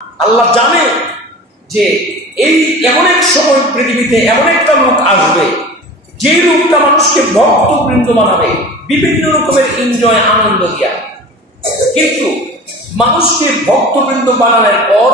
আল্লাহ জানে যে এই এমন এক সময় পৃথিবীতে এমন একটা লোক আসবে যে লোকটা মানুষকে ভক্তবৃন্দ বানাবে, বিভিন্ন রকমের এনজয় আনন্দ দিয়া। কিন্তু মানুষকে ভক্তবৃন্দ বানানোর পর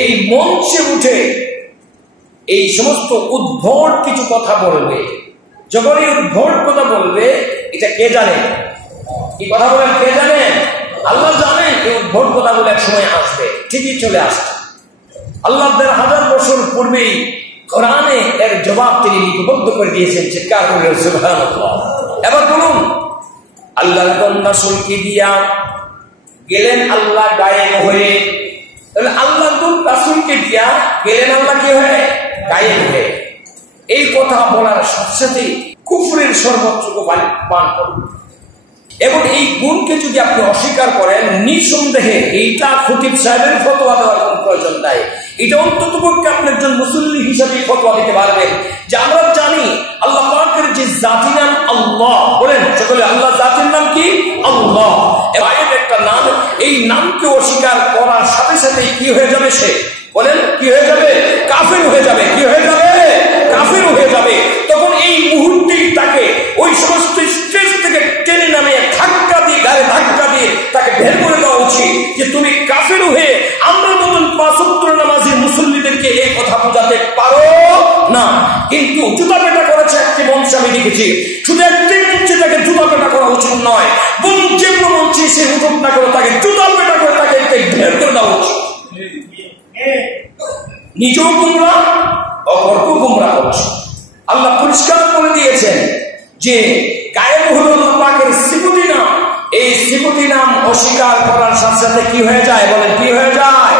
এই মঞ্চে উঠে এই সমস্ত উদ্ভট কিছু কথা বলবে। যখন এই উদ্ভট কথা বলবে, এটা কে জানে? কি কথা বলেন, কে জানেন? আল্লাহ জানেন এই উদ্ভট কথাগুলো এক সময় আসবে, ঠিকই চলে আসছে। আল্লাহ ১,৫০০ বছর পূর্বেই কোরআনে এর জবাব তিনি লিপিবদ্ধ করে দিয়েছেন। চিৎকার করে সুবহানাল্লাহ। এবার বলুন, আল্লাহর রাসূলকে দিয়া গেলেন আল্লাহ গায়েব হয়ে। তাহলে আল্লাহ রাসূলকে দিয়া গেলেন আল্লাহ কি হয়ে? গায়েব হয়ে। এই কথা বলার সাথে সাথে কুফরের সর্বোচ্চ পান করুন। এবং এই গুণকে যদি আপনি অস্বীকার করেন, নিঃসন্দেহে এইটা খতিব সাহেবের ফতোয়া দেওয়ার কোন প্রয়োজন নাই। এটা অন্ততপক্ষে আপনি একজন মুসল্লি হিসাবে ফতোয়া দিতে পারবেন যে আমরা জানি আল্লাহ পাকের যে জাতি নাম আল্লাহ। বলেন সকলে, আল্লাহ জাতির নাম কি? আল্লাহ। এর একটা নাম, এই নামকে অস্বীকার করার সাথে সাথে কি হয়ে যাবে? সে বলেন কি হয়ে যাবে? কাফির হয়ে যাবে। কি হয়ে যাবে? কাফির হয়ে যাবে। তখন এই মুহূর্তেই তাকে ওই সমস্ত স্টেজ থেকে টেনে নামিয়ে ধাক্কা দিয়ে, গায়ে ধাক্কা দিয়ে তাকে বের করে দেওয়া উচিত যে তুমি কাফির হয়ে আমরা মতন ৫ ওয়াক্ত নামাজি মুসল্লিদেরকে এই কথা বোঝাতে পারো না। কিন্তু জুতা পেটা করেছে একটি মঞ্চে আমি দেখেছি। শুধু একটি মঞ্চে তাকে জুতা পেটা করা উচিত নয়, বরং যে কোনো মঞ্চে সে উঠুক না করে তাকে জুতা পেটা করে তাকে বের করে দেওয়া উচিত। নিজেও গুমরা, অপরকেও গুমরা করছে। আল্লাহ পরিষ্কার করে দিয়েছেন যে গায়েব হল আল্লাহ পাকের সিফতি নাম। এই সিফতি নাম অস্বীকার করার সাথে সাথে কি হয়ে যায়? বলেন কি হয়ে যায়?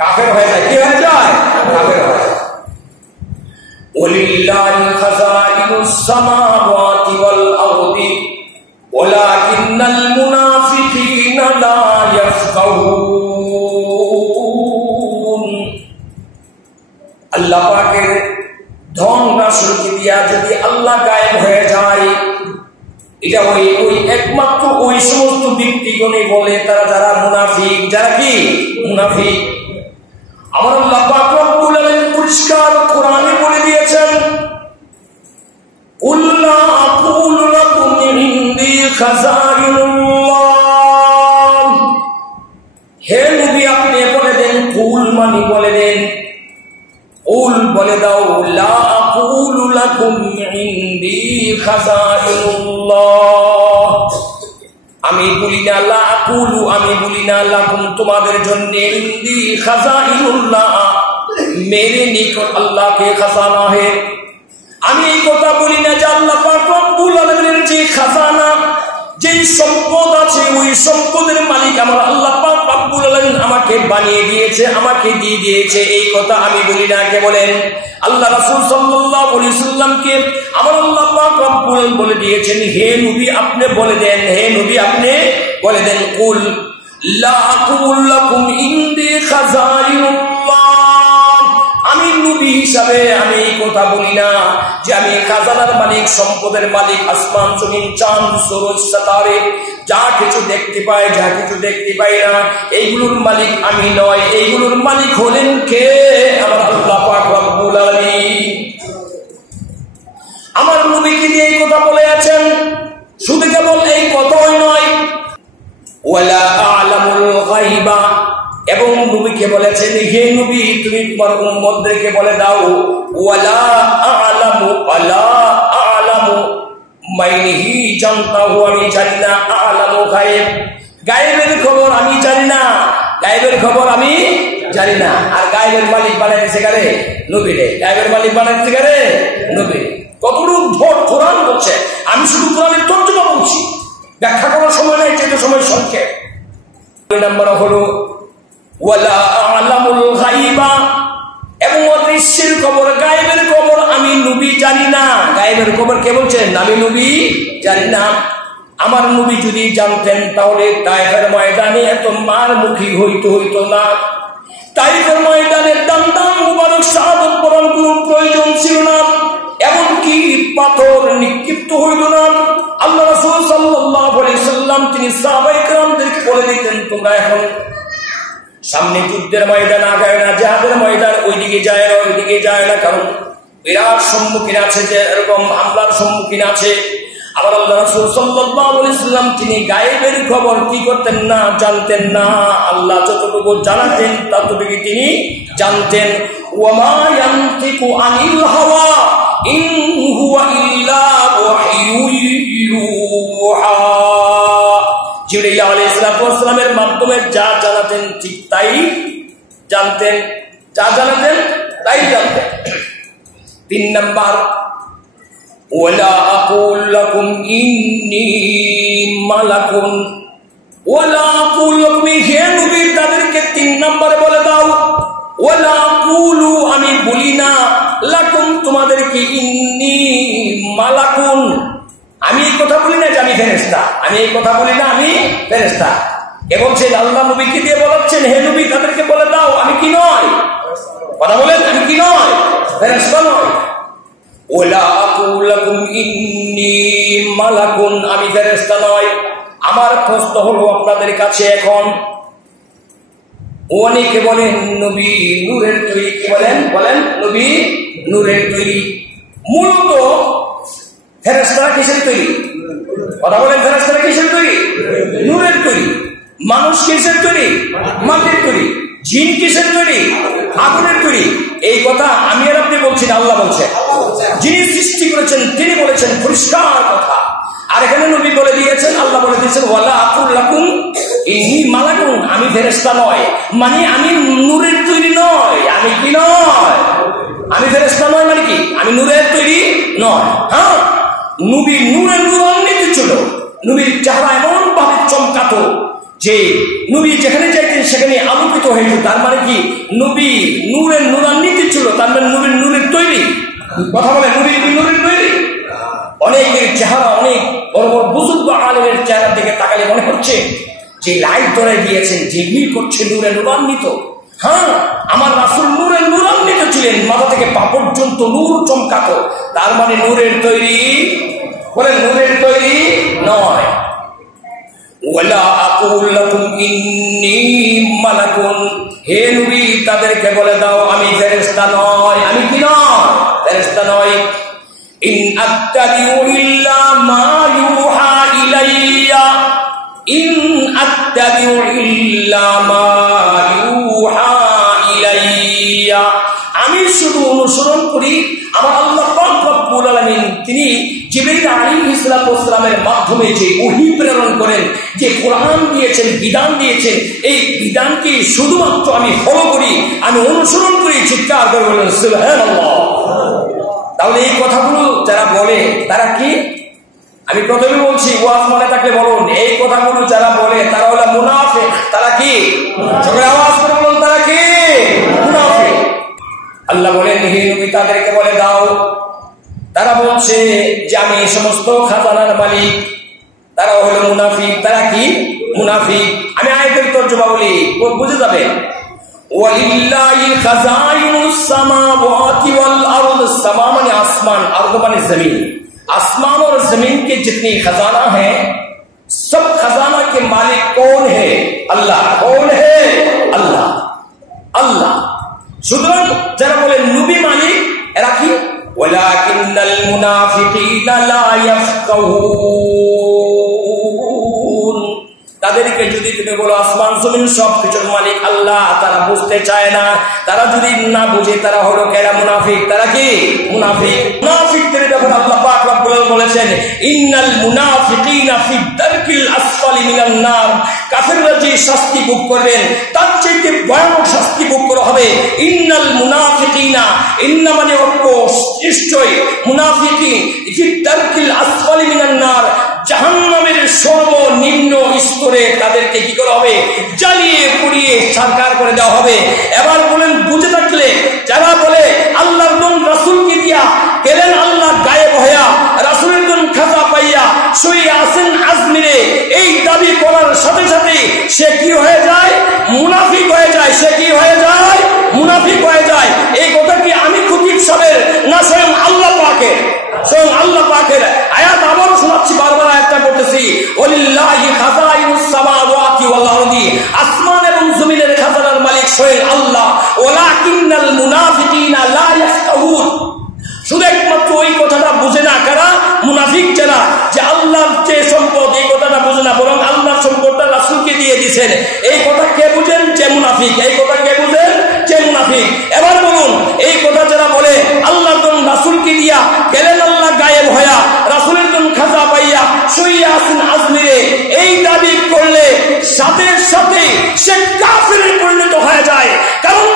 কাফের হয়ে যায়। কি হয়ে যায়? কাফের হয়ে যায়। ওয়ালিল্লাহি খাযাইনুস সামাওয়াতি ওয়াল আরদি ওয়ালাকিন্নাল মুনাফিকিনা লা ইয়াফকাহুন। আল্লাহ পাকের ধন রাসূলকে দিয়া যদি আল্লাহ গায়েব হয়ে যায়, এটা ওই একমাত্র ওই সমস্ত ব্যক্তিগণই বলে, তারা যারা মুনাফিক। যারা কি? মুনাফিক। আমার আল্লাহ পাক রব্বুল আলামিন পরিষ্কার কোরআনে বলে দিয়েছেন, কুল লা আকুলু লাকুম ইনদি খাযাইনুল্লাহ। হে নবী আপনি বলে দেন, কুল মানে বলে দেন, কুল বলে দাও, লা আকুলু লাকুম ইনদি খাযাইনুল্লাহ। আমি বলি না, লা আকুলু আমি বলি না, লাকুম তোমাদের জন্য, ইনদি খাযাইনুল্লাহ মেরে নিকট আল্লাহ কে খাজানা হে। আমি এই কথা বলি না যে আল্লাহ পাক রব্বুল আলামিনের যে খাজানা, যে সম্পদ আছে, ওই সম্পদের মালিক আমার আল্লাহ পাক রব্বুল আলামিন আমাকে বানিয়ে দিয়েছে, আমাকে দিয়ে দিয়েছে, এই কথা আমি বলি না। কে বলেন? আল্লাহ রাসূল সাল্লাল্লাহু আলাইহি ওয়াসাল্লামকে আমার আল্লাহ পাক রব্বুল আলামিন বলে দিয়েছেন, হে নবী আপনি বলে দেন, হে নবী আপনি বলে দেন, কুল লা আকুল লাকুম ইনদি খাযাইনুল্লাহ। আমি নবী হিসাবে আমি এই কথা বলি না যে আমি খাজানার মালিক, সম্পদের মালিক, আসমান জমিন চাঁদ সূরজ সিতারে যা কিছু দেখতে পাই, যা কিছু দেখতে পাই না, এইগুলোর মালিক আমি নয়। এইগুলোর মালিক হলেন কে? আমার আল্লাহ পাক রব্বুল আলামিন। আমার নবীকে দিয়ে এই কথা বলে আছেন। শুধু কেবল এই কথাই নয়, ওয়ালা আ'লামুল গায়বা, এবং নবীকে বলেছেন, হে নবী তুমি তোমার উম্মতদেরকে বলে দাও, ওয়ালা আ'লামু আলা আ'লামু মাইনিহি জানতাহু আমি জানি না, আ'লামু গায়ব গায়বের খবর আমি জানি না, গায়বের খবর আমি জানি না। আর গায়বের মালিক বানাইছে কারে? নবী রে। গায়বের মালিক বানাইছে কারে? নবী। কতটুকু ভোট কোরআন বলছে, আমি শুধু কোরআনের তর্জমা বলছি, ব্যাখ্যা করার সময় নাই, যেটা সময় সংক্ষেপ। দুই নম্বর হলো ওয়ালা আ'লামুল গায়বা, এবং অদৃশ্যের খবর, গায়েবের খবর আমি নবী জানি না। গায়েবের খবর কে বলছেন? আমি নবী জানি না। আমার নবী যদি জানতেন তাহলে তায়েফের ময়দানে এত মার মুখী হইতো না। তায়েফের ময়দানে দাম মুবারক শাহাদাত বরণ কোনো প্রয়োজন ছিল না, এমনকি পাথর নিক্ষিপ্ত হইল না। আল্লাহ রাসূল সাল্লাল্লাহু আলাইহি ওয়াসাল্লাম তিনি সাহাবায়ে কেরামদেরকে বলে দিতেন, তোমরা এখন সামনে যুদ্ধের ময়দান আগায় না, জিহাদের ময়দান ওইদিকে যায় না, ওইদিকে যায় না, কারণ বিরাট সম্মুখীন আছে, যে এরকম হামলার সম্মুখীন আছে। আবার আল্লাহ রাসূল সাল্লাল্লাহু আলাইহি ওয়াসাল্লাম তিনি গায়েবের খবর কি করতেন না, জানতেন না। আল্লাহ যতটুকু জানাতেন ততটুকু তিনি জানতেন। ওয়ামা ইয়ানতিকু আনিল হাওয়া ইন হুয়া ইল্লা ওয়াহয়ুন ইউহা। জিবরাইল আলাইহিস সালামের মাধ্যমে যা জানাতেন ঠিক তাই জানতেন, যা জানাতেন তাই জানতেন। 3 নাম্বার, ওয়ালা আকুল লাকুম ইন্নী মালাকুন। ওয়ালা আকুল লাকুম, হে নবী তাদেরকে 3 নম্বরে বলে দাও, ওয়ালা আকুলু আমি বলি না, লাকুম তোমাদেরকে, ইন্নী মালাকুন আমি এই কথা বলি না যে আমি ফেরেশতা, আমি এই কথা বলি না আমি ফেরেশতা। এ বলছেন আল্লাহ নবীকে দিয়ে বলাচ্ছেন, হে নবী তাদেরকে বলে দাও আমি কি নয়, কথা বলেন আমি কি নয়, ফেরেশতা নয়। ওয়ালা আকুল লাকুম ইন্নী মালাকুন, আমি ফেরেশতা নয়। আমার প্রশ্ন হলো আপনাদের কাছে এখন, অনেকে বলেন নবী নূরের তৈরি, কি বলেন, বলেন নবী নূরের তৈরি। মূলত ফেরেশতারা কিসের তৈরি, কথা বলেন, ফেরেশতারা কিসের তৈরি, নূরের তৈরি। মানুষ কিসের তৈরি, মাটির তৈরি। জিন কিসের তৈরি, আগুনের তৈরি। এই কথা আমি আর আপনি বলছি না, আল্লাহ বলছেন। যিনি সৃষ্টি করেছেন তিনি বলেছেন পরিষ্কার কথা। আর এখানে নবী বলে দিয়েছেন, আল্লাহ বলে দিয়েছেন ওয়ালা আকুল লাকুম ইন্নী মালাকুন, আমি ফেরেশতা নয়, মানে আমি নূরের তৈরি নয়। আমি কি নয়, আমি ফেরেশতা নয়, মানে কি আমি নূরের তৈরি নয়। হ্যাঁ, নবী নূরের নূরান্বিত ছিল। নবীর চেহারা এমন ভাবে চমকাতো যে নবী যেখানে যাইতেন সেখানে আলোকিত হয়ে যেত। তার মানে কি নবী নূরের নূরান্বিত ছিল, তার মানে নবীর নূরের তৈরি। কথা বলে নবীর নূরের তৈরি। অনেকের চেহারা, অনেক বড় বড় বুজুর্গ আলেমের চেহারার দিকে তাকালে মনে হচ্ছে যে লাইট ধরে দিয়েছেন, যে মিল করছে নূরে নূরান্বিত। হ্যাঁ, আমার রাসূল নূরে নূরান্বিত ছিলেন, মাথা থেকে পা পর্যন্ত নূর চমকাতো। তার মানে নূরের তৈরি, বলে নূরের তৈরি নয়। ওয়ালা আকুল লাকুম ইন্নী মালাকুন, হে নবী তাদেরকে বলে দাও আমি ফেরেশতা নয়। আমি কি নয়, ফেরেশতা নয়। ইন আত্তাবিউ ইল্লা মা ইউহা ইলাইয়া, ইন আত্তাবিউ ইল্লা মা ইউহা ইলাইয়া, আমি শুধু অনুসরণ করি আমার আল্লাহ পাক রব্বুল আলামিন তিনি জিবরাইল আলাইহিস সালামের মাধ্যমে যে ওহী প্রেরণ করেন, যে কোরআন দিয়েছেন, বিধান দিয়েছেন, এই বিধানকে শুধুমাত্র আমি ফলো করি, আমি অনুসরণ করি। চিৎকার করে বলেন সুবহানাল্লাহ। তাহলে এই কথাগুলো যারা বলে তারা কি, আমি প্রথমে বলছি ওয়াজ মনে থাকলে বলুন, এই কথাগুলো যারা বলে তারা হলো মুনাফিক। তারা কি, সবাই আওয়াজ করে বলুন, তারা কি মুনাফিক। আল্লাহ বলেন হে নবী তাদেরকে বলে দাও, তারা বলছে যে আমি এই সমস্ত খাজানার মালিক, তারা হলো মুনাফিক। তারা কি মুনাফিক। আমি আয়াতের তর্জমা বলি, বুঝে যাবে। ওয়ালিল্লাহি খাজাইনুস সামাওয়াতি ওয়াল আরদ, সামা মানে आसमान, अर्द মানে जमीन। आसमान और जमीन के जितनी खजाना है, सब खजाना के मालिक कौन है, अल्लाह। कौन है, अल्लाह। अल्लाह। সুতরাং যারা বলে নবী মালিক, এরা কি, ওয়ালাকিন্নাল মুনাফিকিনা লা ইয়াফকাহুন, তাদেরকে যদি তুমি বলো আসমান জমিন সব কিছুর মালিক আল্লাহ, তারা বুঝতে চায় না। তারা যদি না বুঝে তারা হলো কেরা, মুনাফিক। তারা কি মুনাফিক। মুনাফিকদের ব্যাপারে আল্লাহ পাক রব্বুল আলামিন বলেছেন ইন্নাল মুনাফিকিনা ফি দারকিল আসফালি মিনান নার, কাফেররা যে শাস্তি ভোগ করবেন তার চাইতে ভয়ানক শাস্তি ভোগ করা হবে। ইন্নাল মুনাফিকিনা, ইন্না মানে অর্থ নিশ্চয়, মুনাফিকিন ফি দারকিল আসফালি মিনান নার, জাহান্নামের সর্বনিম্ন স্তরে তাদেরকে কি করা হবে, জ্বালিয়ে পুড়িয়ে সারকার করে দেওয়া হবে। এবার বলেন বুঝে থাকলে, যারা বলে আল্লাহর কোন রাসূলকে দিয়া গেলেন আল্লাহ গায়েব হইয়া, রাসূলের কোন খাতা পাইয়া সই আসেন আজমিরে, এই দাবি করার সাথে সাথে সে কি হয়ে যায়, মুনাফিক হয়ে যায়। সে কি হয়ে যায়, মুনাফিক হয়ে যায়। এই কথা কি আমি খতিব সাহেবের না স্বয়ং আল্লাহ পাকের? স্বয়ং আল্লাহ পাকের আয়াত আবারও শোনাচ্ছি, বারবার আয়াতটা পড়তেছি, ওয়ালিল্লাহি খাজাইনুস সামাওয়াতি ওয়াল আরদি, আসমান এবং জমিনের খাজানার স্বয়ং আল্লাহ, ওয়ালাকিন্নাল মুনাফিকিনা লা ইয়াফকাহুন। শুধু একমাত্র ওই কথাটা বুঝে না কারা? মুনাফিক যারা, যে আল্লাহর যে সম্পদ এই কথাটা বুঝে না, বরং আল্লাহর সম্পদটা রাসূলকে দিয়ে দিয়েছেন। এই কথা কে বুঝেন? যে মুনাফিক। এই কথা কে বুঝেন? যে মুনাফিক। এবার বলুন, এই কথা যারা বলে আল্লাহ তো রাসূলকে দিয়া গেলেন আল্লাহ গায়েব হইয়া, রাসূলের তো খাজা পাইয়া শুইয়া আছেন আজমিরে, এই দাবি করলে সাথে সাথে সে কাফেরে পরিণত হয়ে যায়। কারণ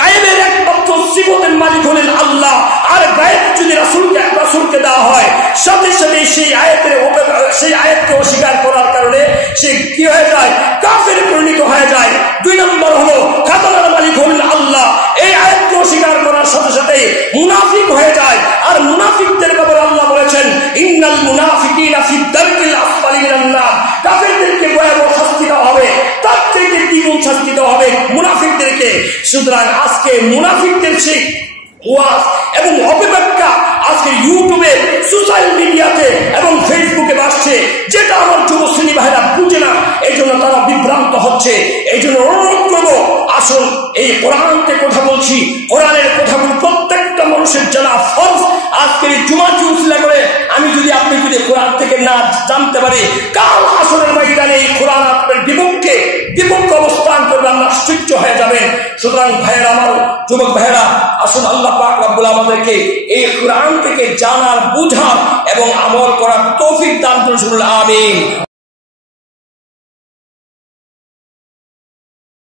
গায়েবের একমাত্র সিফতের মালিক হলেন আল্লাহ, আর গায়েব যদি রাসূলকে দেওয়া হয়, সাথে সাথে সেই আয়াতকে অস্বীকার করার কারণে সে কি হয়ে যায়? কাফেরে পরিণত হয়ে যায়। 2 নম্বর হলো খাজানার মালিক হলেন আল্লাহ, এই আয়াতকে অস্বীকার করার সাথে সাথে মুনাফিক হয়ে যায়। আর মুনাফিকদের ব্যাপারে আল্লাহ বলেছেন, ইন্নাল মুনাফিকিনা ফি দারকিল আসফালি মিনান নার। কাফেরদেরকে ভয়াবহ শাস্তি দেওয়া হবে, তার থেকে দ্বিগুণ শাস্তি দেওয়া হবে মুনাফিকদেরকে। সুতরাং আজকে মুনাফিকদের সেই ওয়াজ এবং অপব্যাখ্যা আজকে ইউটিউবে, সোশ্যাল মিডিয়াতে এবং ফেসবুকে আসছে, যেটা আমার যুব শ্রেণী ভাইরা বুঝে না, এই জন্য তারা বিভ্রান্ত হচ্ছে। এই জন্য অনুরোধ করবো, আসুন এই কোরআনকে কথা বলছি, কোরআনের কথাগুলো প্রত্যেকটা মানুষের জানা ফরজ। আজকের এই জুমার উসিলা করে আপনি যদি কোরআন থেকে না জানতে পারি, কাল আসরের ময়দানে এই কোরআন আপনার বিপক্ষে অবস্থান করবে, আমরা আশ্চর্য হয়ে যাবেন। সুতরাং ভাইয়েরা, আমার যুবক ভাইয়েরা, আসুন আল্লাহ পাক রব্বুল আমাদেরকে এই কোরআন থেকে জানার, বুঝার এবং আমল করার তৌফিক দান করুন। আমিন।